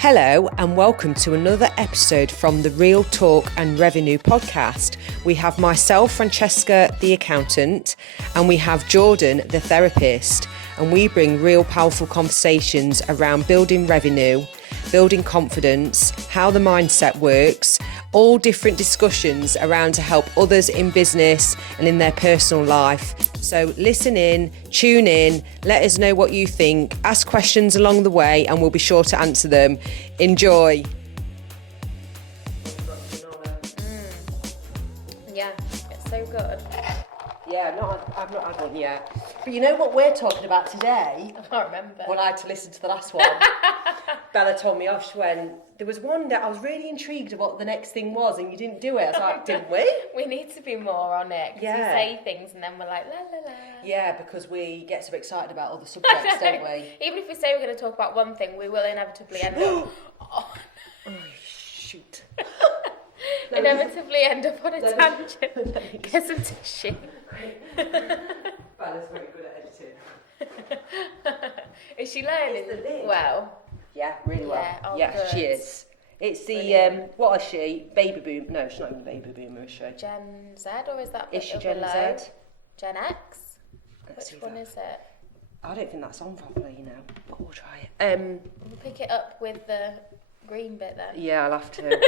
Hello and welcome to another episode from the Real Talk and Revenue podcast. We have myself, Francesca, the accountant, and we have Jordan, the therapist, and we bring real powerful conversations around building revenue, building confidence, how the mindset works, all different discussions around to help others in business and in their personal life. So listen in, tune in, let us know what you think, ask questions along the way and we'll be sure to answer them. Enjoy. Yeah, it's so good. Yeah, I've not had one yet. But you know what we're talking about today? I can't remember. When I had to listen to the last one. Bella told me off, she went, there was one that I was really intrigued of what the next thing was and you didn't do it. I was like, didn't we? We need to be more on it. Because we say things and then we're like, la la la. Yeah, because we get so excited about other subjects, don't we? Even if we say we're going to talk about one thing, we will inevitably end up... Oh, shoot. Inevitably end up on a tangent. Get some tissue. Bella's very good at editing. Is she learning well? Yeah, really well. Yeah, yeah, she is. It's the, what is she? Baby boom. No, she's not even baby boomer, is she? Gen Z, or is that Is she Gen below? Z? Gen X? Let's Which see one that. is it? I don't think that's on properly, you know, but we'll try it. We'll pick it up with the green bit then. Yeah, I'll have to.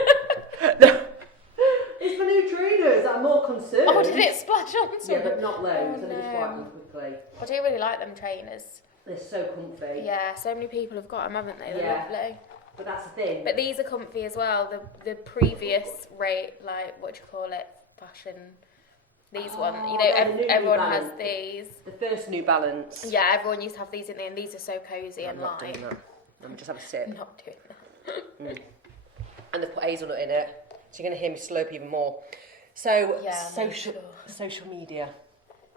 It's my new trainers. I'm more concerned. Oh, did it splash onto Yeah, me? but not loads. Oh, Let me just no. wipe them quickly. I do really like them trainers. They're so comfy. Yeah, so many people have got them, haven't they? They're Yeah. lovely. But that's the thing. But these are comfy as well. The previous rate, like, what do you call it? Fashion. These ones. You know, they're the new everyone New has Balance. these. The first New Balance. Yeah, everyone used to have these in there, and these are so cosy I'm and not light. doing that. Let me just have a sip. Not doing that. And they've put hazelnut in it. So you're going to hear me slurp even more. So, Yeah, I'm social media.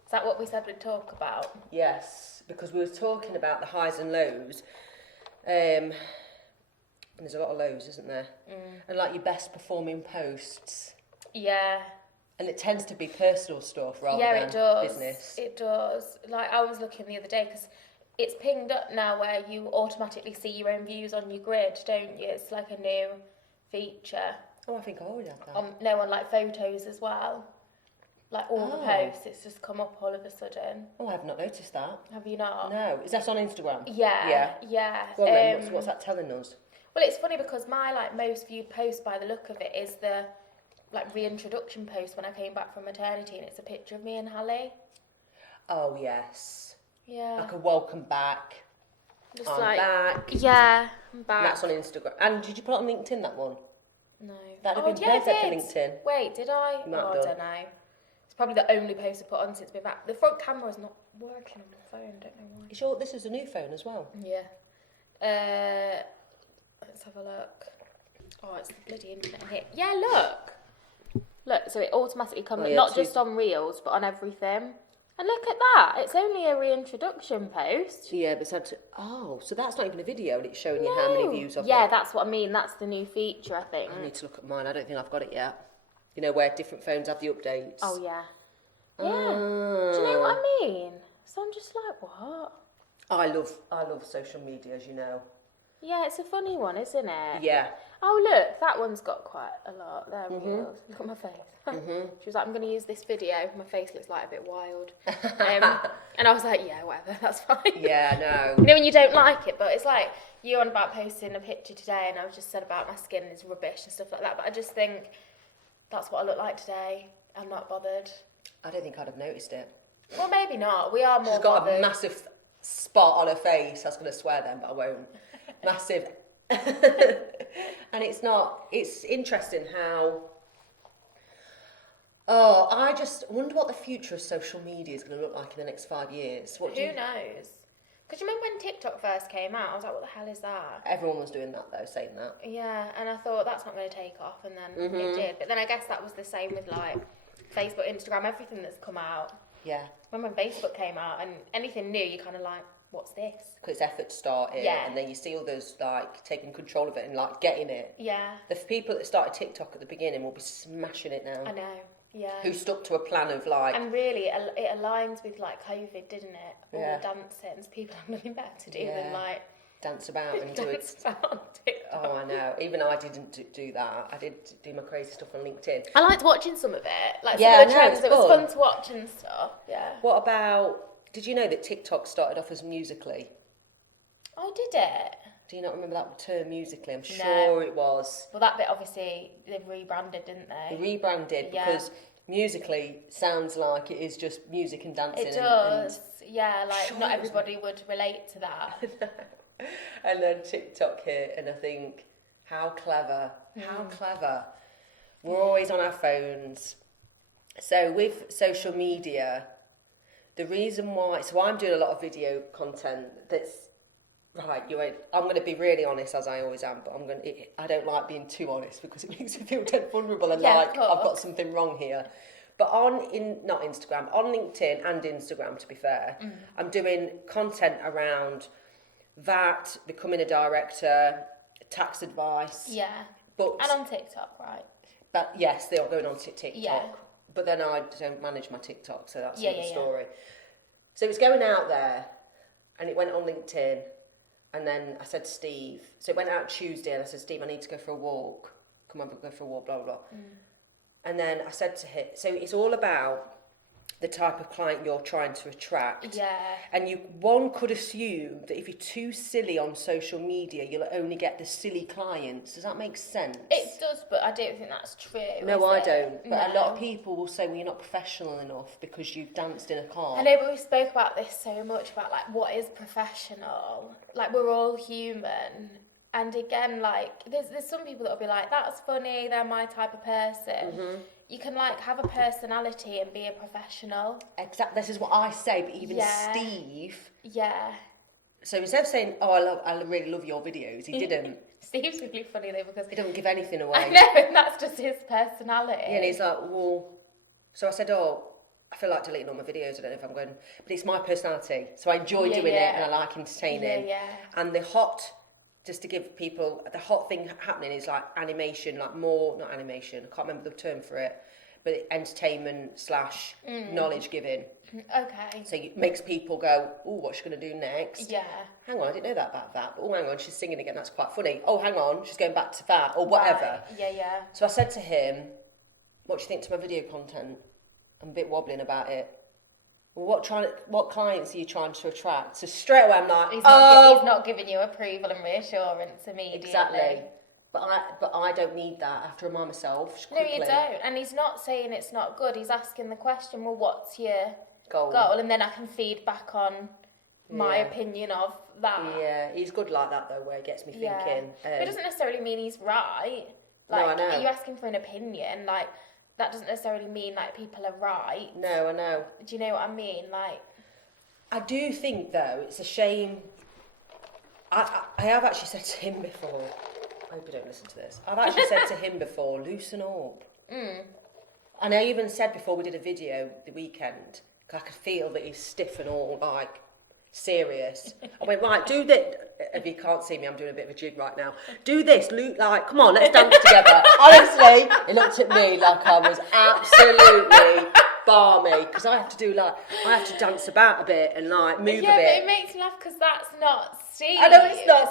Is that what we said we'd talk about? Yes, because we were talking about the highs and lows. And there's a lot of lows, isn't there? And like your best performing posts. Yeah. And it tends to be personal stuff rather Yeah, than it does. business. It does. Like, I was looking the other day because it's pinged up now where you automatically see your own views on your grid, don't you? It's like a new feature. Oh, I think I already have that. No, on like photos as well. Like all the posts, it's just come up all of a sudden. Oh, I have not noticed that. Have you not? No. Is that on Instagram? Yeah. Go on then, what's that telling us? Well, it's funny because my like most viewed post by the look of it is the like reintroduction post when I came back from maternity, and it's a picture of me and Hallie. Oh, yes. Yeah. Like a welcome back. Just I'm like, back. yeah, I'm back. And that's on Instagram. And did you put it on LinkedIn, that one? No. That'd have been perfect for LinkedIn. Wait, did I? You might have I done. don't know. It's probably the only post I put on since being back. The front camera's not working on my phone, don't know why. You sure this is a new phone as well? Yeah. Let's have a look. Oh, it's the bloody internet here. Yeah, look. Look, so it automatically comes, not just on Reels, but on everything. And look at that. It's only a reintroduction post. Yeah, but so that's not even a video and it's showing you how many views of Yeah, it. that's what I mean. That's the new feature, I think. I need to look at mine. I don't think I've got it yet. You know, where different phones have the updates. Oh, yeah. Yeah. Do you know what I mean? So I'm just like, what? I love social media, as you know. Yeah, it's a funny one, isn't it? Yeah. Oh, look, that one's got quite a lot. There, Reels. Look at my face. She was like, I'm going to use this video. My face looks like a bit wild. And I was like, yeah, whatever, that's fine. Yeah, no. You know when you don't like it, but it's like, you on about posting a picture today, and I've just said about my skin is rubbish and stuff like that, but I just think that's what I look like today. I'm not bothered. I don't think I'd have noticed it. Well, maybe not. We are more She's got bothered. a massive spot on her face. I was going to swear then, but I won't. Massive. And it's interesting how... Oh, I just wonder what the future of social media is going to look like in the next 5 years. Who knows? Because you remember when TikTok first came out? I was like, what the hell is that? Everyone was doing that though, saying that. Yeah, and I thought that's not going to take off, and then it did. But then I guess that was the same with like Facebook, Instagram, everything that's come out. Yeah. Remember when Facebook came out, and anything new, you're kind of like, what's this? Because it's effort to start it, Yeah. and then you see others like taking control of it and like getting it. Yeah, The people that started TikTok at the beginning will be smashing it now. I know. Yeah. Who stuck to a plan of like... And really, it aligns with like COVID, didn't it? All Yeah. the dancing, people have nothing better to do Yeah. than like dance about and do it. On TikTok. Oh, I know. Even I didn't do that. I did do my crazy stuff on LinkedIn. I liked watching some of it. Like, Yeah, some of the I know, trends, it's it was fun. fun to watch and stuff, yeah. What about, did you know that TikTok started off as Musical.ly? Oh, did it? Do you not remember that term, Musical.ly? I'm sure it was. Well, that bit, obviously, they rebranded, didn't they? They rebranded because Musical.ly sounds like it is just music and dancing. It does, yeah, like, Sure not it was- everybody would relate to that. And then TikTok hit, and I think, how clever, how clever. We're always on our phones. So with social media, the reason why, so I'm doing a lot of video content that's, right, I'm going to be really honest, as I always am, but I don't like being too honest because it makes me feel dead vulnerable and Yeah, of like course. I've got something wrong here. But on LinkedIn and Instagram, to be fair, I'm doing content around that, becoming a director, tax advice. Yeah. Books. And on TikTok, right? But yes, they are going on TikTok. Yeah. But then I don't manage my TikTok, so that's Yeah, another yeah, yeah. story. So it's going out there, and it went on LinkedIn, and then I said to Steve, so it went out Tuesday, and I said, Steve, I need to go for a walk. Come on, go for a walk, blah, blah, blah. And then I said to him, so it's all about the type of client you're trying to attract. Yeah. And one could assume that if you're too silly on social media, you'll only get the silly clients. Does that make sense? It does, but I don't think that's true. No, is I it? don't. But a No. lot of people will say, well, you're not professional enough because you've danced in a car. I know, but we spoke about this so much, about like what is professional. Like, we're all human. And again, like, there's some people that'll be like, that's funny, they're my type of person. You can like have a personality and be a professional. Exactly. This is what I say, but even Yeah. Steve. Yeah. So instead of saying, oh, I really love your videos, he didn't. Steve's really funny though, because He doesn't give anything away. I know, and that's just his personality. Yeah, and he's like, well, so I said, I feel like deleting all my videos. I don't know if I'm going, but it's my personality. So I enjoy doing it and I like entertaining. Yeah. And just to give people, the hot thing happening is like animation, like not animation, I can't remember the term for it, but entertainment / knowledge giving. Okay. So it makes people go, oh, what's she going to do next? Yeah. Hang on, I didn't know that about that. But oh, hang on, she's singing again, that's quite funny. Oh, hang on, she's going back to that, or whatever. Right. Yeah. So I said to him, what do you think to my video content? I'm a bit wobbling about it. Well, what clients are you trying to attract? So straight away I'm like, He's not giving you approval and reassurance immediately. Exactly. But I don't need that. I have to remind myself quickly. No, you don't. And he's not saying it's not good. He's asking the question, well, what's your goal? And then I can feed back on my opinion of that. Yeah, he's good like that though, where he gets me thinking. But it doesn't necessarily mean he's right. Like, no, I know. Are you asking for an opinion? Like, that doesn't necessarily mean like people are right. No, I know. Do you know what I mean? Like, I do think though it's a shame. I have actually said to him before. I hope you don't listen to this. I've actually said to him before, loosen up. And I even said before we did a video the weekend, I could feel that he's stiff and all like serious. I went, right, do this. If you can't see me, I'm doing a bit of a jig right now. Do this, Luke, like, come on, let's dance together. Honestly, he looked at me like I was absolutely balmy, because I have to dance about a bit and like move a bit. Yeah, but it makes me laugh because that's not Steve. I know it's not.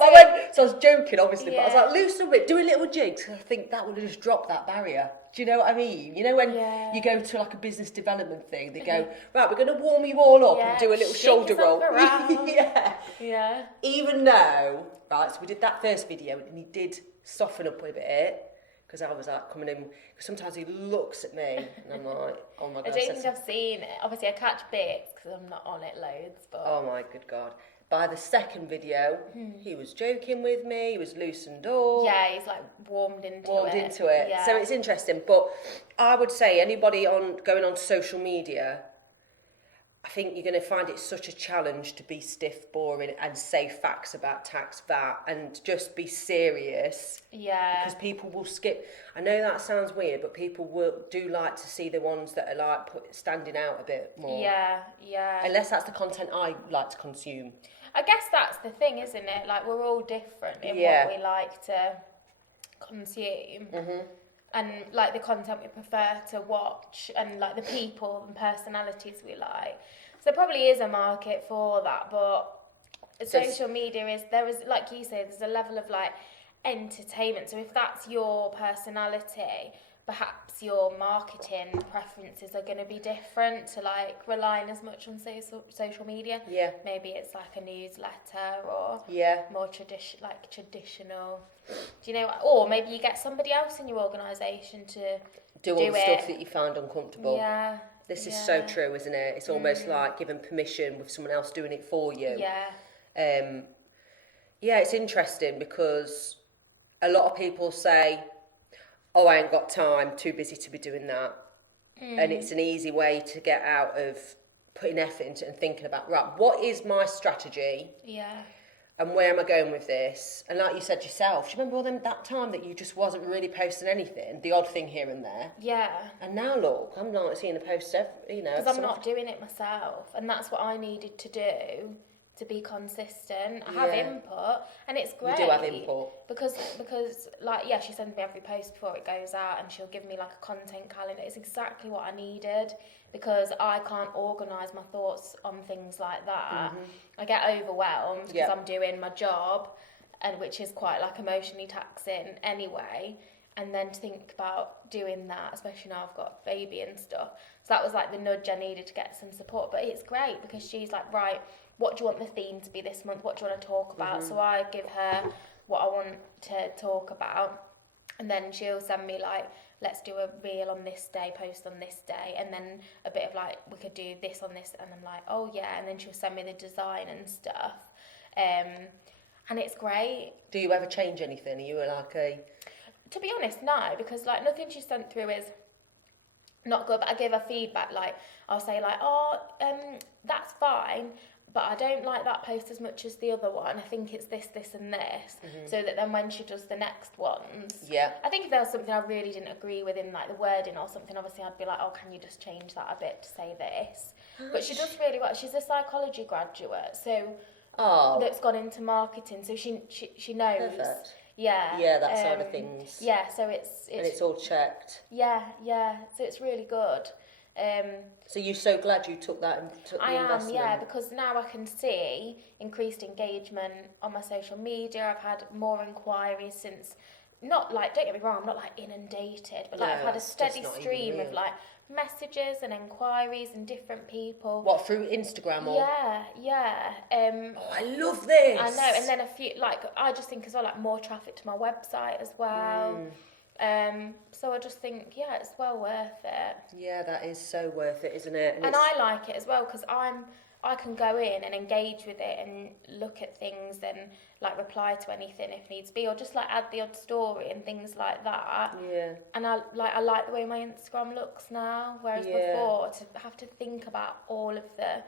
So I was joking, obviously, but I was like, loosen a bit, do a little jig. So I think that would have just dropped that barrier. Do you know what I mean? You know when you go to like a business development thing, they go, right, we're going to warm you all up and do a little shoulder roll. Yeah. Even though, right, so we did that first video and he did soften up a bit. Because I was like coming in, because sometimes he looks at me and I'm like, oh my God. I don't think I've seen it. Obviously, I catch bits because I'm not on it loads. But oh my good God. By the second video, he was joking with me, he was loosened up. Yeah, he's like warmed into it. Yeah. So it's interesting. But I would say anybody going on social media, I think you're going to find it such a challenge to be stiff, boring, and say facts about tax, VAT, and just be serious. Yeah. Because people will skip. I know that sounds weird, but people do like to see the ones that are like standing out a bit more. Yeah. Unless that's the content I like to consume. I guess that's the thing, isn't it? Like, we're all different in what we like to consume. And like the content we prefer to watch, and like the people and personalities we like. So there probably is a market for that, but social media is, there is, like you say, there's a level of like entertainment. So if that's your personality, perhaps your marketing preferences are going to be different to like relying as much on social media. Yeah. Maybe it's like a newsletter or more traditional. Do you know? Or maybe you get somebody else in your organisation to do all the stuff that you find uncomfortable. Yeah. This is so true, isn't it? It's almost like giving permission with someone else doing it for you. Yeah. Yeah, it's interesting because a lot of people say, oh, I ain't got time, too busy to be doing that. And it's an easy way to get out of putting effort into and thinking about, right, what is my strategy? Yeah. And where am I going with this? And like you said yourself, do you remember that time that you just wasn't really posting anything, the odd thing here and there? Yeah. And now look, I'm not seeing a post, because I'm not doing it myself, and that's what I needed to do to be consistent. I have input, and it's great. You do have input. Because like, she sends me every post before it goes out, and she'll give me like a content calendar. It's exactly what I needed, because I can't organise my thoughts on things like that. I get overwhelmed because I'm doing my job, and which is quite like emotionally taxing anyway. And then to think about doing that, especially now I've got a baby and stuff. So that was like the nudge I needed to get some support. But it's great because she's like, right, what do you want the theme to be this month? What do you want to talk about? So I give her what I want to talk about. And then she'll send me like, let's do a reel on this day, post on this day. And then a bit of like, we could do this on this. And I'm like, oh yeah. And then she'll send me the design and stuff. And it's great. Do you ever change anything? Are you like To be honest, no, because like nothing she sent through is not good, but I give her feedback. Like I'll say like, that's fine, but I don't like that post as much as the other one. I think it's this, this and this. So that then when she does the next ones, I think if there was something I really didn't agree with in like the wording or something, obviously I'd be like, oh, can you just change that a bit to say this? But she does really well. She's a psychology graduate, so that's gone into marketing, so she knows. Perfect. Yeah, that side of things. Yeah, so it's and it's all checked. Yeah, so it's really good. So you're so glad you took that and took the investment? I am, because now I can see increased engagement on my social media. I've had more inquiries since, not like, don't get me wrong, I'm not like inundated, but like I've had a steady stream of like messages and inquiries and different people. What, through Instagram or? Yeah. I love this. I know, and then a few, like, I just think as well, like more traffic to my website as well. So I just think, it's well worth it. Yeah, that is so worth it, isn't it? And I like it as well because I can go in and engage with it and look at things and like reply to anything if needs be, or just like add the odd story and things like that. Yeah. And I like the way my Instagram looks now, whereas before to have to think about all of the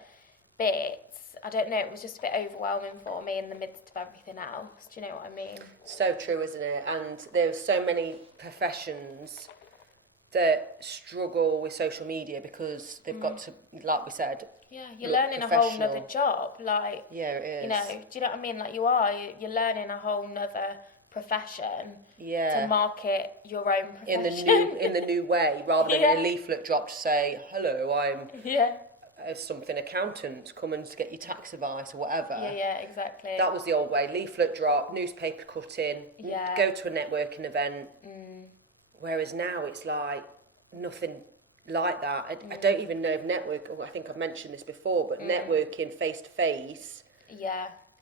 bits, I don't know, it was just a bit overwhelming for me in the midst of everything else. Do you know what I mean? So true, isn't it? And there's so many professions that struggle with social media because they've got to, like we said, you're learning a whole nother job. Like, it is. You know, do you know what I mean? Like you're learning a whole nother profession to market your own profession in the new way, rather than a leaflet drop to say, hello, I'm something accountant, come and get your tax advice or whatever. Yeah, exactly. That was the old way. Leaflet drop, newspaper cutting, go to a networking event. Whereas now it's like nothing like that. I don't even know if I think I've mentioned this before, but networking face to face,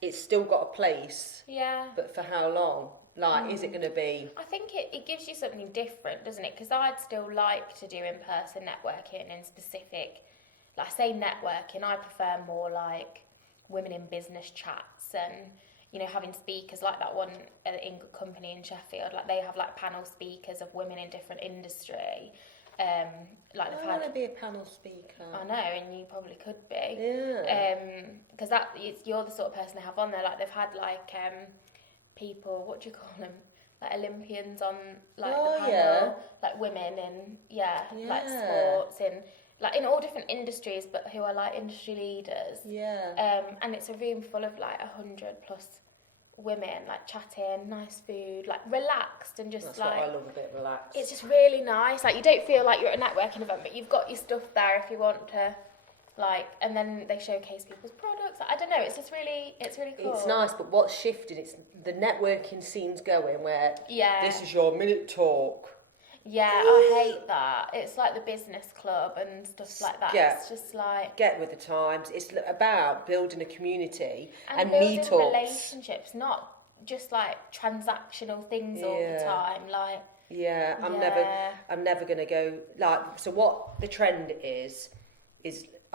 it's still got a place. Yeah. But for how long? Like, is it going to be? I think it gives you something different, doesn't it? Because I'd still like to do in-person networking in specific, like I say networking, I prefer more like women in business chats and, you know, having speakers like that one company in Sheffield, like they have like panel speakers of women in different industry. Like I want to be a panel speaker. I know, and you probably could be. Yeah. Because you're the sort of person they have on there. Like they've had like people, what do you call them? Like Olympians on like the panel, like women in like sports in all different industries, but who are like industry leaders. Yeah. And it's a room full of like 100+ women, like chatting, nice food, like relaxed and just. That's like what I love, a bit relaxed. It's just really nice. Like you don't feel like you're at a networking event, but you've got your stuff there if you want to Like, and then they showcase people's products. I don't know. It's just really, it's really cool. It's nice, but what's shifted? It's the networking scene's going where this is your minute talk. Yeah, I hate that. It's like the business club and stuff like that. It's just like... Get with the times. It's about building a community and building meetups. relationships, not just like transactional things all the time. Like... Yeah, I'm never going to go... Like, so what the trend is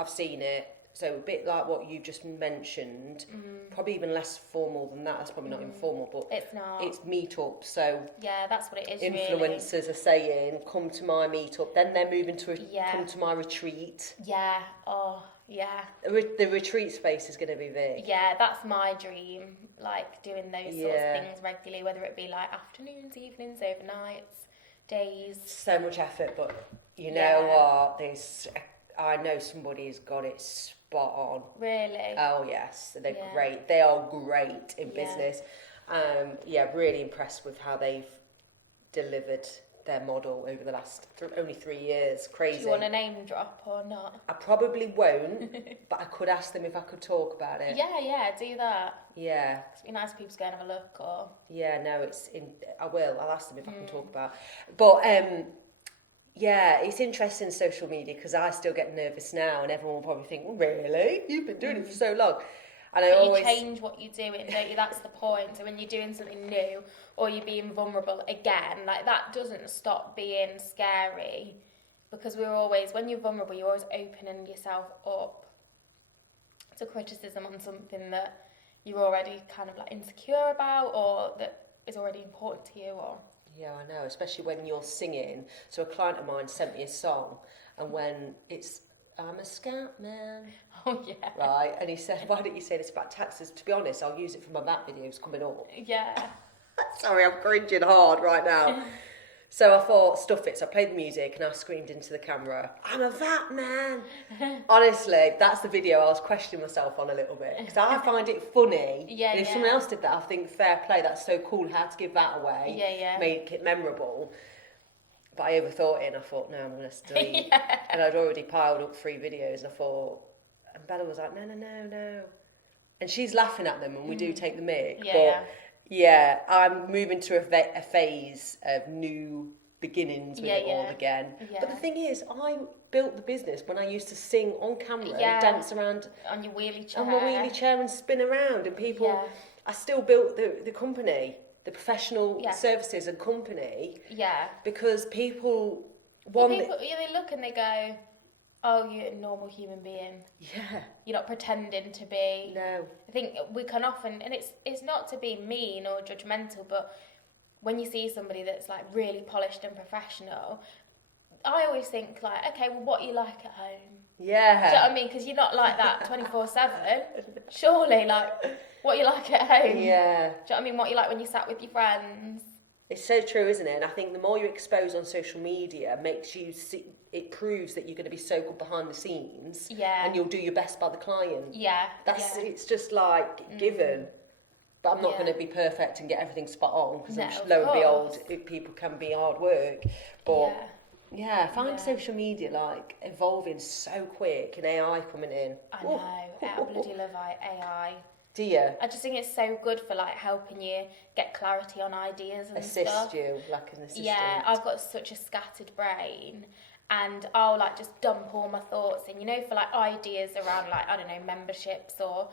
I've seen it, so a bit like what you've just mentioned, probably even less formal than that. That's probably not informal, but it's not. It's meetups. So yeah, that's what it is. Influencers really. Are saying, "Come to my meetup." Then they're moving to come to my retreat. Yeah. Oh, yeah. The retreat space is going to be big. Yeah, that's my dream. Like doing those sorts of things regularly, whether it be like afternoons, evenings, overnights, days. So much effort, but you know what? I know somebody's got it spot on. Really? Oh yes, they're great. They are great in business. Really impressed with how they've delivered their model over the last only 3 years. Crazy. Do you want a name drop or not? I probably won't, but I could ask them if I could talk about it. Yeah, do that. Yeah. It'd be nice for people to go and have a look or... Yeah, no, I will. I'll ask them if I can talk about it. But, it's interesting social media because I still get nervous now and everyone will probably think, well, really? You've been doing it for so long. And you change what you're doing, don't you? That's the point. So when you're doing something new or you're being vulnerable again, like that doesn't stop being scary because when you're vulnerable, you're always opening yourself up to criticism on something that you're already kind of like insecure about or that is already important to you or... Yeah, I know, especially when you're singing. So a client of mine sent me a song, and when it's, I'm a scout man. Oh, yeah. Right, and he said, why don't you say this about taxes? To be honest, I'll use it for my VAT videos coming up. Yeah. Sorry, I'm cringing hard right now. So I thought, stuff it. So I played the music and I screamed into the camera, I'm a VAT man. Honestly, that's the video I was questioning myself on a little bit. Because I find it funny. Yeah, and if someone else did that, I think fair play, that's so cool, how to give that away. Yeah. Make it memorable. But I overthought it and I thought, no, I'm going to delete. And I'd already piled up 3 videos and I thought, and Bella was like, no. And she's laughing at them when we do take the mic. Yeah, I'm moving to a phase of new beginnings with it all again. Yeah. But the thing is, I built the business when I used to sing on camera and dance around on your wheelie chair. On my wheelie chair and spin around. And people, I still built the company, the professional services and company. Yeah. Because people they look and they go, oh, you're a normal human being. Yeah. You're not pretending to be. No. I think we can often, and it's not to be mean or judgmental, but when you see somebody that's like really polished and professional, I always think like, okay, well, what you like at home? Yeah. Do you know what I mean? Because you're not like that 24/7. Surely, like, what you like at home? Yeah. Do you know what I mean? What you like when you sat with your friends? It's so true, isn't it? And I think the more you expose on social media makes you see, it proves that you're going to be so good behind the scenes. Yeah. And you'll do your best by the client. Yeah. It's just like given. But I'm not going to be perfect and get everything spot on because lo and behold, people can be hard work. But I find social media like evolving so quick and AI coming in. I know. I bloody love AI. Do you? I just think it's so good for like helping you get clarity on ideas and assist stuff. You like an assistant. Yeah, I've got such a scattered brain, and I'll like just dump all my thoughts in, for like ideas around like, I don't know, memberships or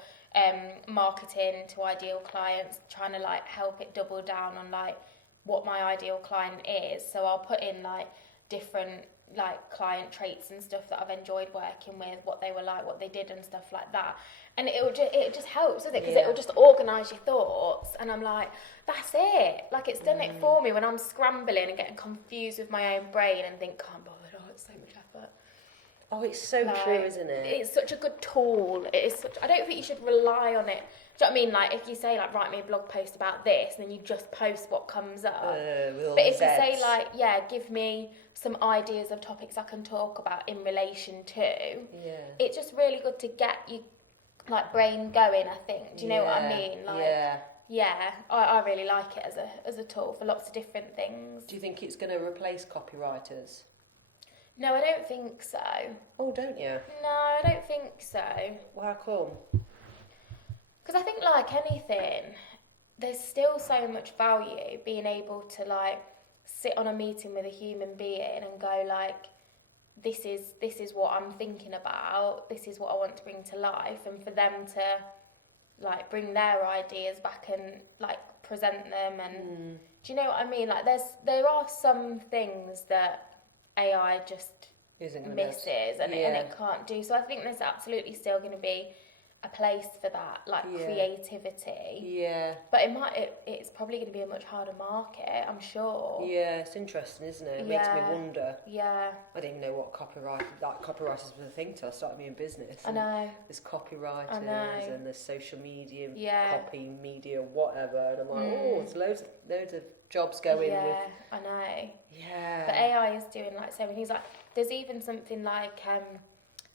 marketing to ideal clients, trying to like help it double down on like what my ideal client is. So I'll put in like different like client traits and stuff that I've enjoyed working with, what they were like, what they did and stuff like that. And it just helps, doesn't it? Because it will just organise your thoughts. And I'm like, that's it. Like, it's done it for me when I'm scrambling and getting confused with my own brain and think, can't bother, it's so much effort. Oh, it's so true, isn't it? It's such a good tool. I don't think you should rely on it. Do you know what I mean? Like, if you say, like, write me a blog post about this, and then you just post what comes up. But if you say, like, give me some ideas of topics I can talk about in relation to, it's just really good to get you, like, brain going, I think. Do you know what I mean? Like, I really like it as a tool for lots of different things. Do you think it's going to replace copywriters? No, I don't think so. Oh, don't you? No, I don't think so. Well, how come? Because I think, like anything, there's still so much value being able to, like, sit on a meeting with a human being and go, like, this is what I'm thinking about, this is what I want to bring to life, and for them to, like, bring their ideas back and, like, present them. And do you know what I mean? Like, there are some things that AI just misses and it can't do. So I think there's absolutely still going to be a place for that, like creativity. Yeah. But it's probably going to be a much harder market, I'm sure. Yeah, it's interesting, isn't it? It makes me wonder. Yeah. I didn't even know what copywriters were a thing till I started me in business. I know. There's copywriters and there's social media, copy, media, whatever. And I'm like, there's loads of jobs going with. Yeah, I know. Yeah. But AI is doing like so many things. Like, there's even something like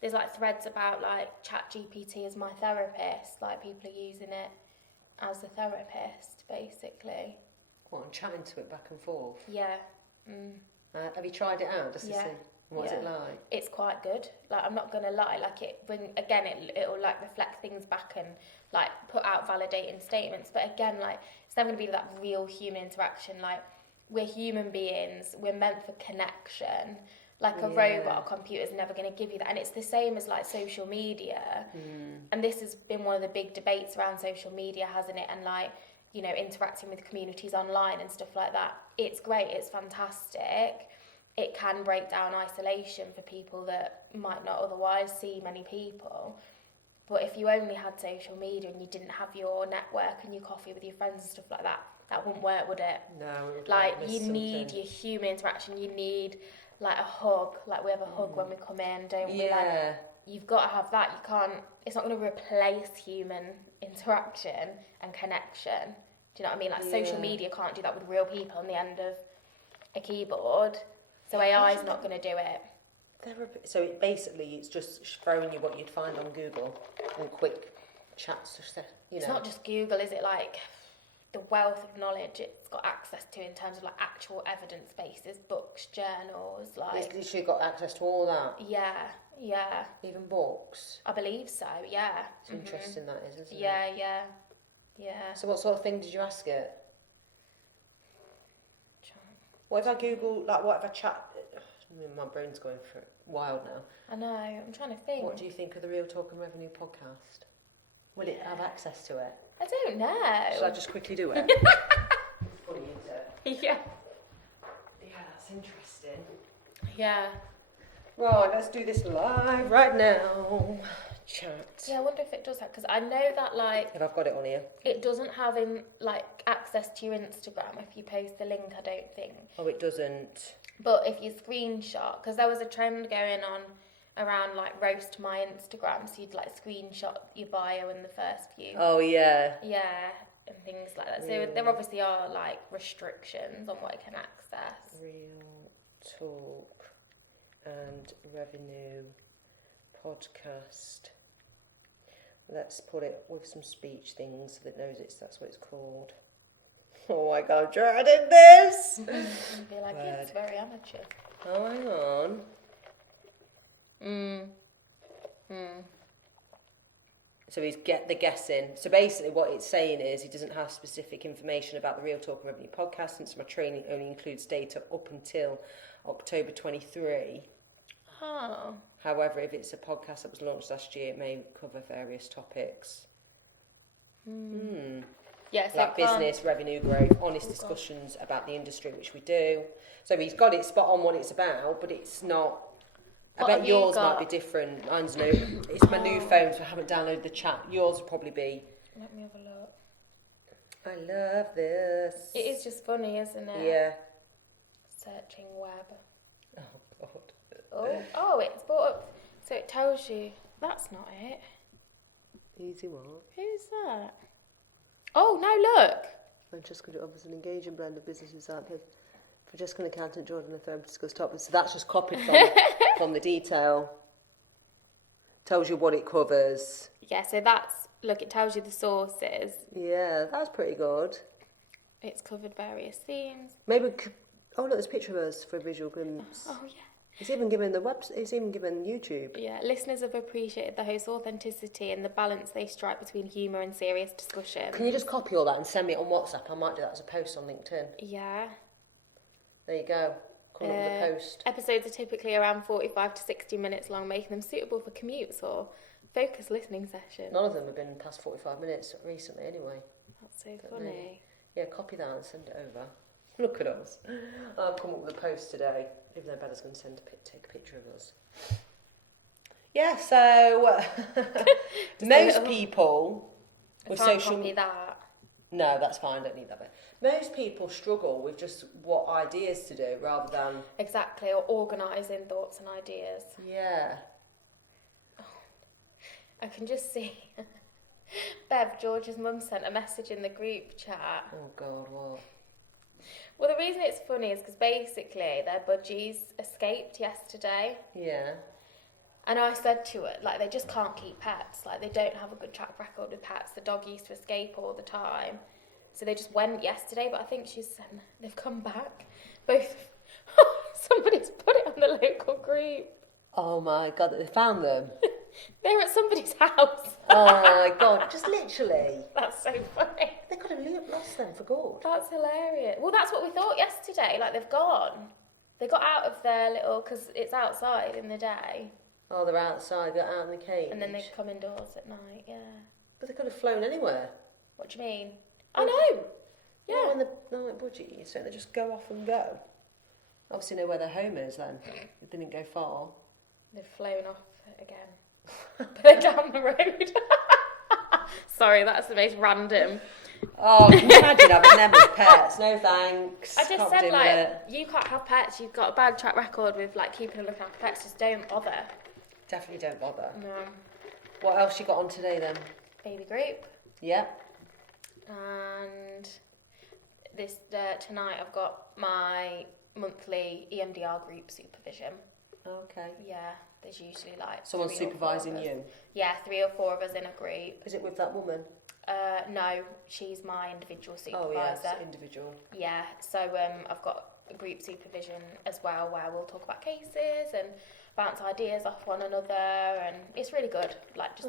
there's like threads about like ChatGPT as my therapist. Like, people are using it as a therapist, basically. What, and chatting to it back and forth? Yeah. Have you tried it out just to see? What's it like? It's quite good. Like, I'm not gonna lie. Like, it'll like reflect things back and like put out validating statements. But again, like, it's never gonna be that real human interaction. Like, we're human beings. We're meant for connection. Like, a robot or computer is never going to give you that. And it's the same as, like, social media. And this has been one of the big debates around social media, hasn't it? And, like, you know, interacting with communities online and stuff like that. It's great. It's fantastic. It can break down isolation for people that might not otherwise see many people. But if you only had social media and you didn't have your network and your coffee with your friends and stuff like that, that wouldn't work, would it? No. It would like, you need your human interaction. You need, like, a hug. Like, we have a hug when we come in, don't we? Like, you've got to have that. You can't, it's not going to replace human interaction and connection. Do you know what I mean? Like, social media can't do that with real people on the end of a keyboard. So AI is not going to do it. Therapy. So it's just throwing you what you'd find on Google and quick chats. It's not just Google, is it? Like, the wealth of knowledge it's got access to in terms of, like, actual evidence bases, books, journals, like... It's literally got access to all that? Yeah. Even books? I believe so, yeah. It's interesting, that is, isn't it? Yeah. So what sort of thing did you ask it? What if I Google, like, what if I chat... I mean, my brain's going for wild now. I know, I'm trying to think. What do you think of the Real Talk and Revenue podcast? Will it have access to it? I don't know. Should I just quickly do it? Funny, isn't it? Yeah. Yeah, that's interesting. Yeah. Right, let's do this live right now. Chat. Yeah, I wonder if it does that, because I know that, like... If I've got it on here. It doesn't have, access to your Instagram if you post the link, I don't think. Oh, it doesn't. But if you screenshot, because there was a trend going on around, like, roast my Instagram, so you'd, like, screenshot your bio in the first few. Oh, yeah. Yeah, and things like that. So there obviously are, like, restrictions on what it can access. Real Talk and Revenue podcast. Let's put it with some speech things so that it knows that's what it's called. Oh my god, I'm dreading this! You'd be like, yeah, it's very amateur. Oh, hang on. So they're guessing. So basically what it's saying is he doesn't have specific information about the Real Talk and Revenue podcast, since my training only includes data up until October 23. Oh. However, if it's a podcast that was launched last year, it may cover various topics. Yes, like business, revenue growth, honest discussions about the industry, which we do. So he's got it spot on what it's about, but it's not... I bet yours might be different. Mine's new. It's my new phone, so I haven't downloaded the chat. Yours will probably be... Let me have a look. I love this. It is just funny, isn't it? Yeah. Searching web. Oh, God. Oh, it's brought up... So it tells you... That's not it. Easy one. Who's that? Oh, no, look. Francesca offers an engaging blend of businesses out there. Francesca, an accountant, Jordan, a firm to discuss topics. So that's just copied from the detail. Tells you what it covers. Yeah, so that's... Look, it tells you the sources. Yeah, that's pretty good. It's covered various themes. Maybe... Oh, look, there's a picture of us for a visual glimpse. Oh, yeah. He's even given YouTube. Yeah, listeners have appreciated the host's authenticity and the balance they strike between humour and serious discussion. Can you just copy all that and send me it on WhatsApp? I might do that as a post on LinkedIn. Yeah. There you go. Call it the post. Episodes are typically around 45 to 60 minutes long, making them suitable for commutes or focused listening sessions. None of them have been past 45 minutes recently, anyway. That's so funny. Yeah, copy that and send it over. Look at us. I've come up with a post today, even though Bella's going to take a picture of us. Yeah, so most people with social media. That. No, that's fine. I don't need that bit. Most people struggle with just what ideas to do rather than exactly, or organising thoughts and ideas. Yeah. I can just see Bev, George's mum, sent a message in the group chat. Oh God, what? Well, the reason it's funny is because basically their budgies escaped yesterday. Yeah. And I said to her, like, they just can't keep pets. Like, they don't have a good track record with pets. The dog used to escape all the time. So they just went yesterday, but I think they've come back. Both. Somebody's put it on the local group. Oh my God, they found them. They're at somebody's house. Oh my God, just literally. That's so funny. They could have lost them for good. That's hilarious. Well, that's what we thought yesterday. Like, they've gone. They got out of their little, because it's outside in the day. Oh, they're outside, they're out in the cage. And then they come indoors at night, yeah. But they could have flown anywhere. What do you mean? I know. Yeah. When they're like budgie, so they just go off and go. Obviously know where their home is then. They didn't go far. They've flown off again. They're down the road. Sorry, that's the most random. Oh, can you imagine having them as pets? No thanks. I just said, like, you can't have pets. You've got a bad track record with, like, keeping and looking after pets. Just don't bother. Definitely don't bother. No. What else you got on today then? Baby group. Yep. And this tonight I've got my monthly EMDR group supervision. Okay. Yeah, there's usually like someone supervising you. Yeah, 3 or 4 of us in a group. Is it with that woman? No, she's my individual supervisor. Oh yes, individual. Yeah, so I've got a group supervision as well where we'll talk about cases and bounce ideas off one another, and it's really good. Like just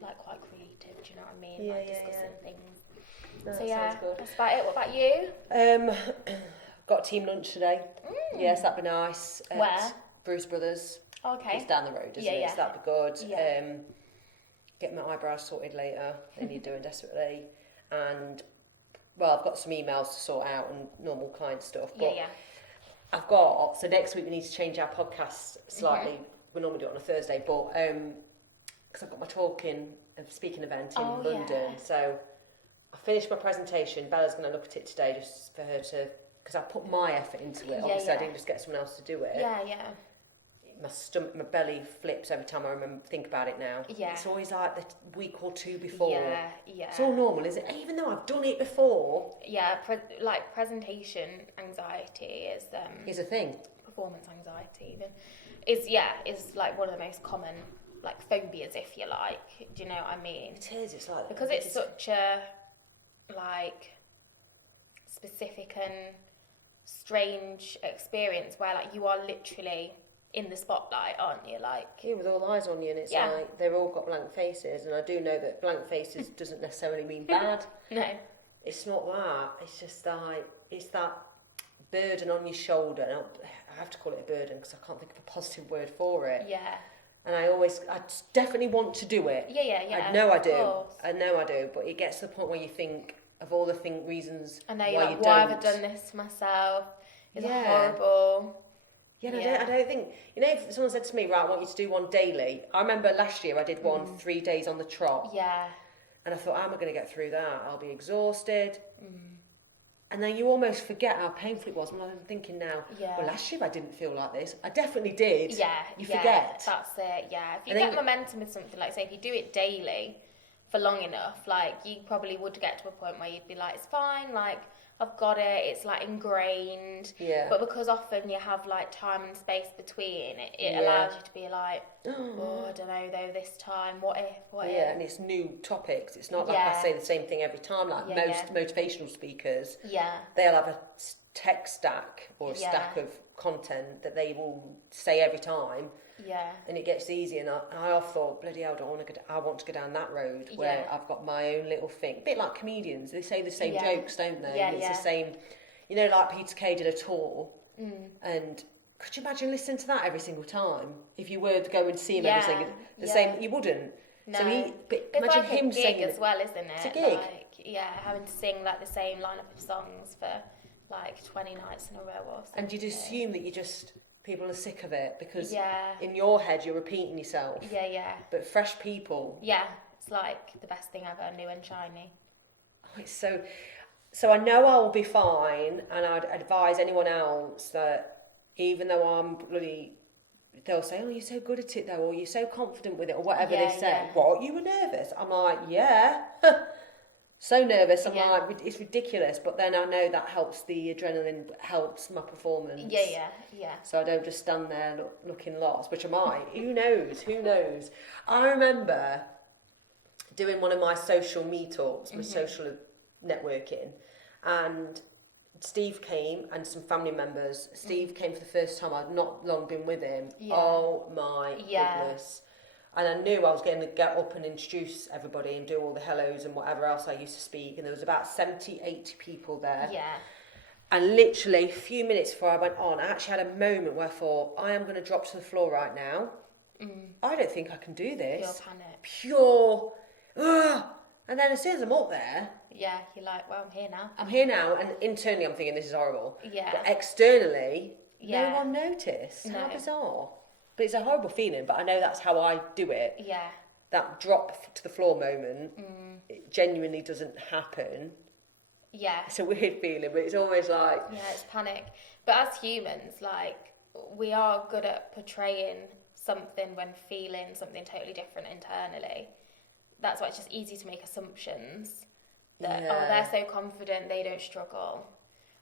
like quite creative. Do you know what I mean? Yeah, like discussing things. No, so yeah, sounds good. that's about it. What about you? Got a team lunch today. Yes, that'd be nice. Where? Bruce Brothers. Okay. It's down the road, isn't it? Yeah. So that'd be good. Yeah. Get my eyebrows sorted later. They need doing desperately. And, well, I've got some emails to sort out and normal client stuff. But so next week we need to change our podcast slightly. Mm-hmm. We normally do it on a Thursday, but because I've got my speaking event in London. Yeah. So I finished my presentation. Bella's going to look at it today just for her to, because I put my effort into it. Obviously, I didn't just get someone else to do it. Yeah. My stomach, my belly flips every time I think about it now. Yeah. It's always like the week or two before. Yeah. It's all normal, is it? Even though I've done it before. Yeah, presentation anxiety is a thing. Performance anxiety even is like one of the most common like phobias, if you like. Do you know what I mean? It is. It's like because it's such a like specific and strange experience where like you are literally in the spotlight, aren't you? Like with all eyes on you, and it's like they've all got blank faces, and I do know that blank faces doesn't necessarily mean bad. No, it's not that. It's just like it's that burden on your shoulder. And I have to call it a burden because I can't think of a positive word for it. Yeah. And I definitely want to do it. Yeah. I know I do, but it gets to the point where you think of all the reasons I know why you're like, you why don't. have I done this to myself? It's horrible. Yeah, I don't think, if someone said to me, right, I want you to do one daily. I remember last year I did one 3 days on the trot. Yeah. And I thought, how am I going to get through that? I'll be exhausted. And then you almost forget how painful it was. And I'm thinking now, well, last year I didn't feel like this. I definitely did. Yeah. You forget. That's it, yeah. If you get momentum with something, like say if you do it daily for long enough, like you probably would get to a point where you'd be like, it's fine, like I've got it, it's like ingrained. Yeah. But because often you have like time and space between, it allows you to be like, oh, I don't know though, this time, what if? Yeah, and it's new topics. It's not like I say the same thing every time. Like most motivational speakers, they'll have a tech stack or a stack of content that they will say every time. Yeah. And it gets easier. And I often thought, bloody hell, I want to go down that road where I've got my own little thing. A bit like comedians. They say the same jokes, don't they? Yeah, it's the same, like Peter Kay did a tour. And could you imagine listening to that every single time? If you were to go and see him every single same, you wouldn't. No. So it's imagine like him a gig saying as well, isn't it? It's a gig. Having to sing like the same lineup of songs for like 20 nights in a row or something. And you'd assume that people are sick of it because in your head you're repeating yourself. Yeah. But fresh people. Yeah, it's like the best thing ever, new and shiny. Oh, it's so I know I'll be fine, and I'd advise anyone else that even though I'm bloody, they'll say, oh, you're so good at it though, or you're so confident with it, or whatever they say. Yeah. What, you were nervous? I'm like, yeah. So nervous. I'm like, it's ridiculous. But then I know that helps the adrenaline, helps my performance. Yeah. So I don't just stand there looking lost, which I might. Who knows? I remember doing one of my social meetups, my social networking, and Steve came and some family members. Steve came for the first time. I'd not long been with him. Yeah. Oh my goodness. And I knew I was going to get up and introduce everybody and do all the hellos and whatever else I used to speak. And there was about 70, 80 people there. Yeah. And literally a few minutes before I went on, I actually had a moment where I thought, I am going to drop to the floor right now. I don't think I can do this. Pure panic. And then as soon as I'm up there... Yeah, you're like, well, I'm here now. And internally I'm thinking, this is horrible. Yeah. But externally, no one noticed. No. How bizarre. But it's a horrible feeling, but I know that's how I do it. Yeah. That drop to the floor moment, it genuinely doesn't happen. Yeah. It's a weird feeling, but it's almost like... Yeah, it's panic. But as humans, like, we are good at portraying something when feeling something totally different internally. That's why it's just easy to make assumptions that, they're so confident, they don't struggle.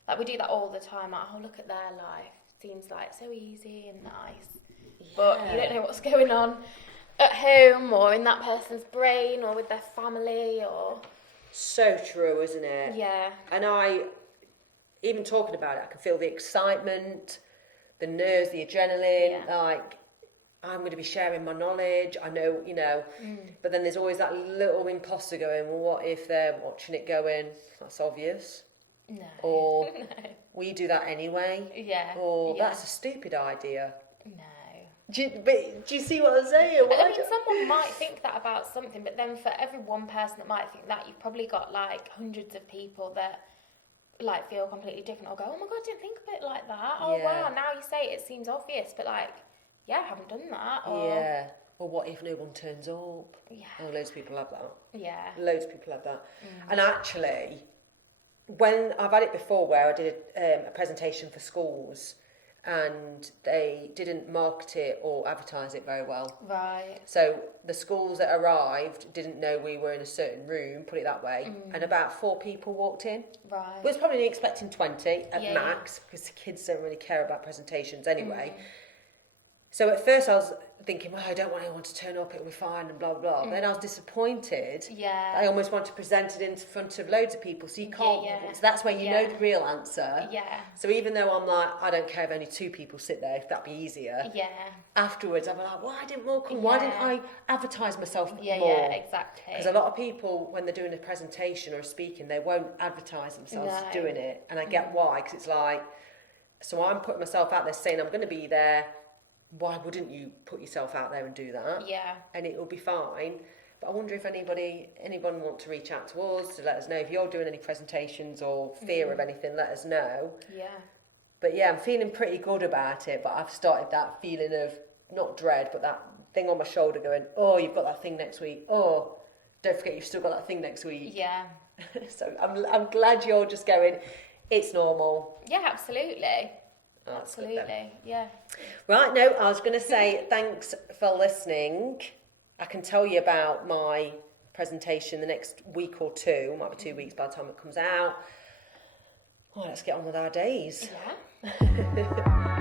Like, we do that all the time. Like, oh, look at their life. Seems like so easy and nice. Yeah. But you don't know what's going on at home or in that person's brain or with their family or... So true, isn't it? Yeah. And even talking about it, I can feel the excitement, the nerves, the adrenaline, like... I'm going to be sharing my knowledge, I know, but then there's always that little imposter going, well, what if they're watching it going, that's obvious? No. Or, will you do that anyway? Yeah. Or, that's a stupid idea. No. Do you see what I'm saying? Someone might think that about something, but then for every one person that might think that, you've probably got, like, hundreds of people that, like, feel completely different or go, oh my God, I didn't think of it like that. Oh, wow, now you say it seems obvious, but, like... Yeah, I haven't done that. Or... Yeah. Or what if no one turns up? Yeah. Oh, loads of people have that. Yeah. Loads of people have that. And actually, when I've had it before where I did a presentation for schools and they didn't market it or advertise it very well. Right. So the schools that arrived didn't know we were in a certain room, put it that way, and about 4 people walked in. Right. We was probably expecting 20 at max because the kids don't really care about presentations anyway. So at first I was thinking, well, I don't want anyone to turn up, it'll be fine and blah, blah, blah. Then I was disappointed. Yeah. I almost want to present it in front of loads of people, so you can't. So that's where you know the real answer. Yeah. So even though I'm like, I don't care if only 2 people sit there, if that'd be easier. Yeah. Afterwards, I'm like, why didn't more come? Why didn't I advertise myself more? Yeah, exactly. Because a lot of people, when they're doing a presentation or speaking, they won't advertise themselves doing it. And I get why, because it's like, so I'm putting myself out there saying I'm going to be there. Why wouldn't you put yourself out there and do that? Yeah. And it will be fine. But I wonder if anyone want to reach out to us to let us know if you're doing any presentations or fear of anything, let us know. Yeah. But yeah, I'm feeling pretty good about it, but I've started that feeling of, not dread, but that thing on my shoulder going, oh, you've got that thing next week. Oh, don't forget you've still got that thing next week. Yeah. So I'm glad you're just going, it's normal. Yeah, absolutely. Oh, absolutely, yeah. Right, no, I was going to say thanks for listening. I can tell you about my presentation the next week or 2, might be 2 weeks by the time it comes out. Oh, let's get on with our days. Yeah.